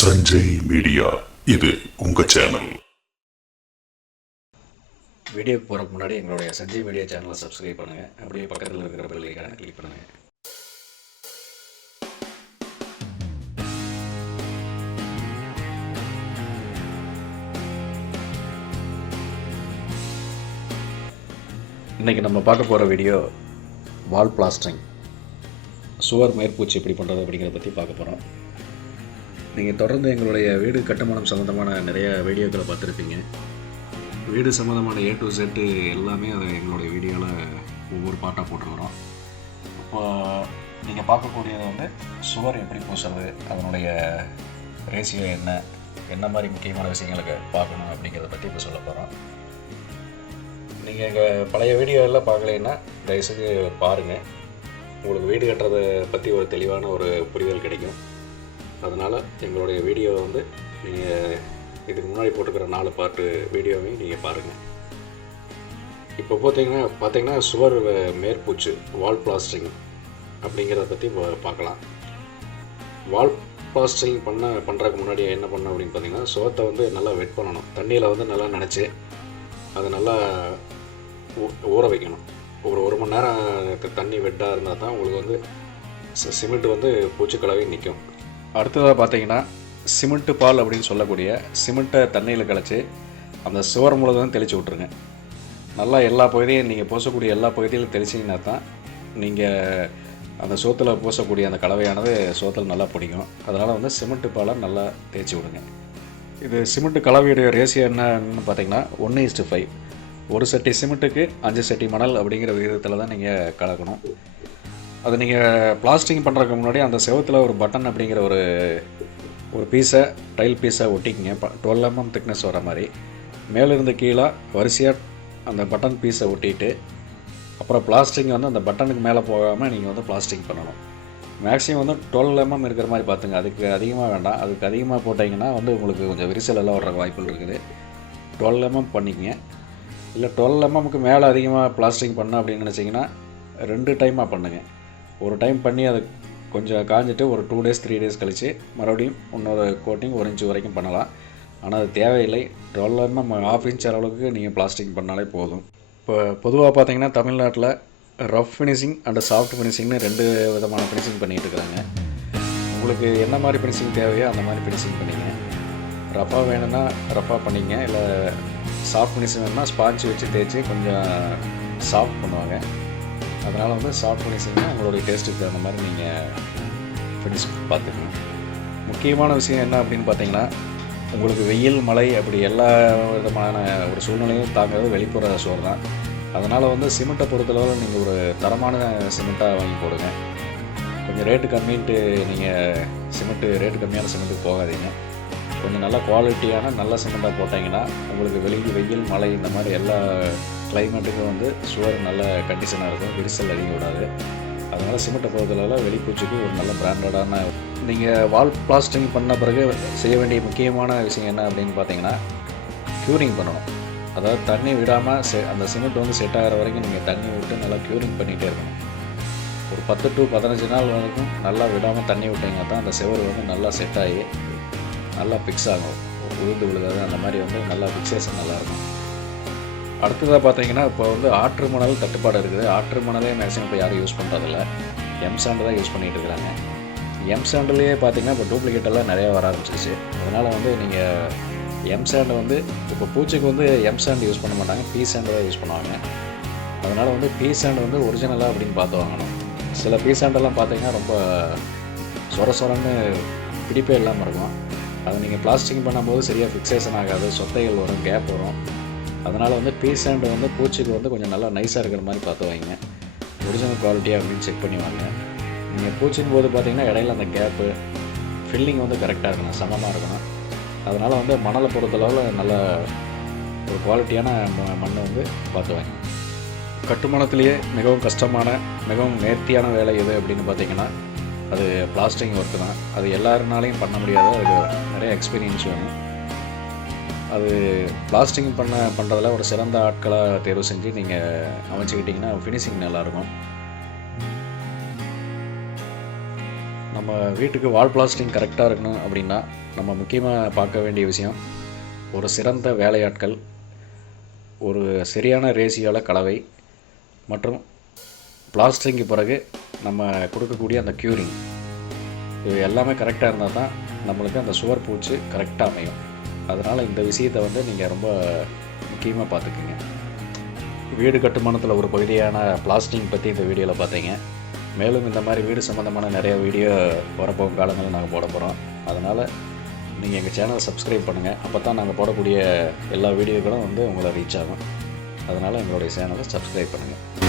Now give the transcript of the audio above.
Sanjay media, இது உங்க channel. வீடியோக்கு போகிறதுக்கு முன்னாடி எங்களுடைய சஞ்சய் மீடியா சேனலை சப்ஸ்கிரைப் பண்ணுங்கள். அப்படியே பக்கத்தில் இருக்கிற பெல் ஐகானை கிளிக் பண்ணுங்கள். இன்றைக்கி நம்ம பார்க்க போகிற வீடியோ வால் பிளாஸ்டரிங், சுவர் மேற்பூச்சி எப்படி பண்ணுறது அப்படிங்கிறத பற்றி பார்க்க போகிறோம். நீங்கள் தொடர்ந்து எங்களுடைய வீடு கட்டுமானம் சம்மந்தமான நிறைய வீடியோக்களை பார்த்துருப்பீங்க. வீடு சம்மந்தமான A to Z எல்லாமே அதை எங்களுடைய வீடியோவில் ஒவ்வொரு பார்ட்டாக போட்டுருக்குறோம். இப்போ நீங்கள் பார்க்கக்கூடியது வந்து சுவர் எப்படி பூசுறது, அதனுடைய ரேஷியோ என்ன மாதிரி முக்கியமான விஷயங்களுக்கு பார்க்கணும் அப்படிங்கிறத பற்றி இப்போ சொல்ல போகிறோம். நீங்கள் எங்கள் பழைய வீடியோவில் பார்க்கலைன்னா தயவுசெய்து பாருங்கள். உங்களுக்கு வீடு கட்டுறதை பற்றி ஒரு தெளிவான ஒரு புரிதல் கிடைக்கும். அதனால் எங்களுடைய வீடியோவை வந்து நீங்கள் இதுக்கு முன்னாடி போட்டுக்கிற 4 பார்ட்டு வீடியோவையும் நீங்கள் பாருங்கள். இப்போ பார்த்தீங்கன்னா சுவர் மேற்பூச்சு, வால் பிளாஸ்டரிங் அப்படிங்கிறத பற்றி பார்க்கலாம். வால் பிளாஸ்டரிங் பண்ணுறதுக்கு முன்னாடி என்ன பண்ணணும் அப்படின்னு பார்த்தீங்கன்னா, சுவத்தை வந்து நல்லா வெட் பண்ணணும். தண்ணியில் வந்து நல்லா நனைச்சி அதை நல்லா ஊற வைக்கணும். ஒரு மணி நேரம் தண்ணி வெட்டாக இருந்தால் தான் உங்களுக்கு வந்து சிமெண்ட் வந்து பூச்சிக்கலவை நிற்கும். அடுத்ததாக பார்த்தீங்கன்னா சிமெண்ட்டு பால் அப்படின்னு சொல்லக்கூடிய சிமெண்ட்டை தண்ணியில் கலச்சி அந்த சுவர் முழுவதும் தெளித்து விட்ருங்க. நல்லா எல்லா பகுதியும் நீங்கள் பூசக்கூடிய எல்லா பகுதியிலும் தெளிச்சிங்கன்னா தான் நீங்கள் அந்த சோத்தில் பூசக்கூடிய அந்த கலவையானது சோத்தில் நல்லா பிடிக்கும். அதனால் வந்து சிமெண்ட்டு பாலை நல்லா தேய்ச்சி விடுங்க. இது சிமெண்ட்டு கலவையுடைய ரேஷியோ என்னன்னு பார்த்தீங்கன்னா 1:5. ஒரு சட்டி சிமெண்ட்டுக்கு 5 சட்டி மணல் அப்படிங்கிற விகிதத்தில் தான் நீங்கள் கலக்கணும். அது நீங்கள் பிளாஸ்டிங் பண்ணுறதுக்கு முன்னாடி அந்த செவத்தில் ஒரு பட்டன் அப்படிங்கிற ஒரு டைல் பீஸை ஒட்டிக்கிங்க. 12 mm திக்னஸ் வர மாதிரி மேலிருந்து கீழே வரிசையாக அந்த பட்டன் பீஸை ஒட்டிட்டு, அப்புறம் பிளாஸ்டிங் வந்து அந்த பட்டனுக்கு மேலே போகாமல் நீங்கள் வந்து பிளாஸ்டிங் பண்ணணும். மேக்ஸிமம் வந்து 12 mm இருக்கிற மாதிரி பார்த்துங்க. அதுக்கு அதிகமாக வேண்டாம். அதுக்கு அதிகமாக போட்டிங்கன்னா வந்து உங்களுக்கு கொஞ்சம் விரிசல் எல்லாம் வர்ற வாய்ப்புகள் இருக்குது. 12 mm பண்ணிக்கங்க. இல்லை 12 mmக்கு மேலே அதிகமாக பிளாஸ்டிங் பண்ண அப்படின்னு நினச்சிங்கன்னா 2 டைமாக பண்ணுங்கள். ஒரு டைம் பண்ணி அது கொஞ்சம் காஞ்சிட்டு ஒரு 2 days 3 days கழித்து மறுபடியும் இன்னொரு கோட்டிங் 1 inch வரைக்கும் பண்ணலாம். ஆனால் அது தேவையில்லை. 12 mm 1/2 inch அளவுக்கு நீங்கள் பிளாஸ்டிங் பண்ணாலே போதும். இப்போ பொதுவாக பார்த்தீங்கன்னா தமிழ்நாட்டில் ரஃப் ஃபினிஷிங் அண்ட் சாஃப்ட் ஃபினிஷிங்னு 2 விதமான ஃபினிஷிங் பண்ணிகிட்டு இருக்கிறாங்க. உங்களுக்கு என்ன மாதிரி ஃபினிஷிங் தேவையோ அந்த மாதிரி ஃபினிஷிங் பண்ணிங்க. ரஃபாக வேணும்னா ரஃபாக பண்ணிங்க. இல்லை சாஃப்ட் ஃபினிஷிங் வேணும்னா ஸ்பாஞ்ச் வச்சு தேய்ச்சி கொஞ்சம் சாஃப்ட் பண்ணுவாங்க. அதனால் வந்து சாஃப்ட் ஃபினிஷிங்னா உங்களுடைய டேஸ்ட்டுக்கு தகுந்த மாதிரி நீங்கள் ஃபினிஷ் பார்த்துக்கணும். முக்கியமான விஷயம் என்ன அப்படின்னு பார்த்தீங்கன்னா, உங்களுக்கு வெயில் மழை அப்படி எல்லா விதமான ஒரு சூழ்நிலையும் தாங்கிறது வெளிப்புற சுவர் தான். அதனால் வந்து சிமெண்ட்டை பொறுத்தளவில் நீங்கள் ஒரு தரமான சிமெண்ட்டாக வாங்கி போடுங்க. கொஞ்சம் ரேட்டு கம்மின்ட்டு நீங்கள் ரேட்டு கம்மியான சிமெண்ட்டுக்கு போகாதீங்க. கொஞ்சம் நல்ல குவாலிட்டியான நல்ல சிமெண்ட்டாக போட்டிங்கன்னா உங்களுக்கு வெயில் மழை இந்த மாதிரி எல்லா கிளைமேட்டுக்கும் வந்து சுவர் நல்ல கண்டிஷனாக இருக்கும், விரிசல் அதிகம் விடாது. அதனால் சிமெண்ட்டை பொறுத்தளவில் வெளிப்பூச்சிக்கு ஒரு நல்ல பிராண்டடான. நீங்கள் வால் பிளாஸ்டரிங் பண்ண பிறகு செய்ய வேண்டிய முக்கியமான விஷயம் என்ன அப்படின்னு பார்த்தீங்கன்னா, க்யூரிங் பண்ணணும். அதாவது தண்ணி விடாமல் அந்த சிமெண்ட் வந்து செட் ஆகிற வரைக்கும் நீங்கள் தண்ணி விட்டு நல்லா க்யூரிங் பண்ணிகிட்டே இருக்கணும். ஒரு 10 to 15 நாள் வரைக்கும் நல்லா விடாமல் தண்ணி விட்டிங்கன்னா தான் அந்த செவர் வந்து நல்லா செட் ஆகி நல்லா ஃபிக்ஸ் ஆகும். விழுகாது. அந்த மாதிரி வந்து நல்லா ஃபிக்ஸேஷன் நல்லாயிருக்கும். அடுத்ததாக பார்த்தீங்கன்னா, இப்போ வந்து ஆற்று மணல் தட்டுப்பாடு இருக்குது. ஆற்று மணலே மேக்ஸிமம் இப்போ யாரும் யூஸ் பண்ணுறதில்ல. எம்சாண்டு தான் யூஸ் பண்ணிகிட்டு இருக்கிறாங்க. எம்சாண்டுலேயே பார்த்தீங்கன்னா இப்போ டூப்ளிகேட்டெல்லாம் நிறையா வர ஆரம்பிச்சிருச்சு. அதனால் வந்து நீங்கள் எம்சாண்டு வந்து இப்போ பூச்சிக்கு வந்து எம்சாண்டு யூஸ் பண்ண மாட்டாங்க, பீசாண்டு தான் யூஸ் பண்ணுவாங்க. அதனால் வந்து பீசாண்டு வந்து ஒரிஜினலாக அப்படின்னு பார்த்து வாங்கணும். சில பீசாண்டெல்லாம் பார்த்தீங்கன்னா ரொம்ப சொரன்னு பிடிப்பே இல்லாமல் இருக்கும். அதை நீங்கள் பிளாஸ்டிங் பண்ணும்போது சரியாக ஃபிக்ஸேஷன் ஆகாது, சொத்தைகள் வரும், கேப் வரும். அதனால் வந்து பீசாண்டு வந்து பூச்சிக்கு வந்து கொஞ்சம் நல்லா நைஸாக இருக்கிற மாதிரி பார்த்து வைங்க. ஒரிஜினல் குவாலிட்டியாக அப்படின்னு செக் பண்ணி வாங்க. நீங்கள் பூச்சின் போது பார்த்தீங்கன்னா இடையில அந்த கேப்பு ஃபில்லிங் வந்து கரெக்டாக இருக்கணும், சமமாக இருக்கணும். அதனால் வந்து மணலை பொறுத்தளவில் நல்ல ஒரு குவாலிட்டியான மண்ணை வந்து பார்த்து வாங்க. கட்டுமானத்திலேயே மிகவும் கஷ்டமான மிகவும் நேர்த்தியான வேலை எது அப்படின்னு பார்த்தீங்கன்னா அது பிளாஸ்டரிங் ஒர்க்கு தான். அது எல்லாருனாலையும் பண்ண முடியாது. அதுக்கு நிறைய எக்ஸ்பீரியன்ஸ் வேணும். அது பிளாஸ்டிங் பண்ணுறதில் ஒரு சிறந்த ஆட்களாக தேர்வு செஞ்சு நீங்கள் அமைச்சிக்கிட்டிங்கன்னா ஃபினிஷிங் நல்லாயிருக்கும். நம்ம வீட்டுக்கு வால் பிளாஸ்டிங் கரெக்டாக இருக்கணும் அப்படின்னா நம்ம முக்கியமாக பார்க்க வேண்டிய விஷயம் ஒரு சிறந்த வேலையாட்கள், ஒரு சரியான ரேஷியோவில் கலவை மற்றும் பிளாஸ்டரிங்கு பிறகு நம்ம கொடுக்கக்கூடிய அந்த க்யூரிங், இது எல்லாமே கரெக்டாக இருந்தால் தான் நம்மளுக்கு அந்த சுவர் பூச்சு கரெக்டாக அமையும். அதனால் இந்த விஷயத்தை வந்து நீங்கள் ரொம்ப முக்கியமாக பார்த்துக்குங்க. வீடு கட்டுமானத்தில் ஒரு பகுதியான பிளாஸ்டிங் பற்றி இந்த வீடியோவில் பார்த்தீங்க. மேலும் இந்த மாதிரி வீடு சம்மந்தமான நிறைய வீடியோ வரப்போகும் காலங்களில் நாங்கள் போட போகிறோம். அதனால் நீங்கள் எங்கள் சேனலை சப்ஸ்கிரைப் பண்ணுங்கள். அப்போ தான் நாங்கள் போடக்கூடிய எல்லா வீடியோக்களும் வந்து உங்களை ரீச் ஆகும். அதனால் எங்களுடைய சேனலை சப்ஸ்கிரைப் பண்ணுங்கள்.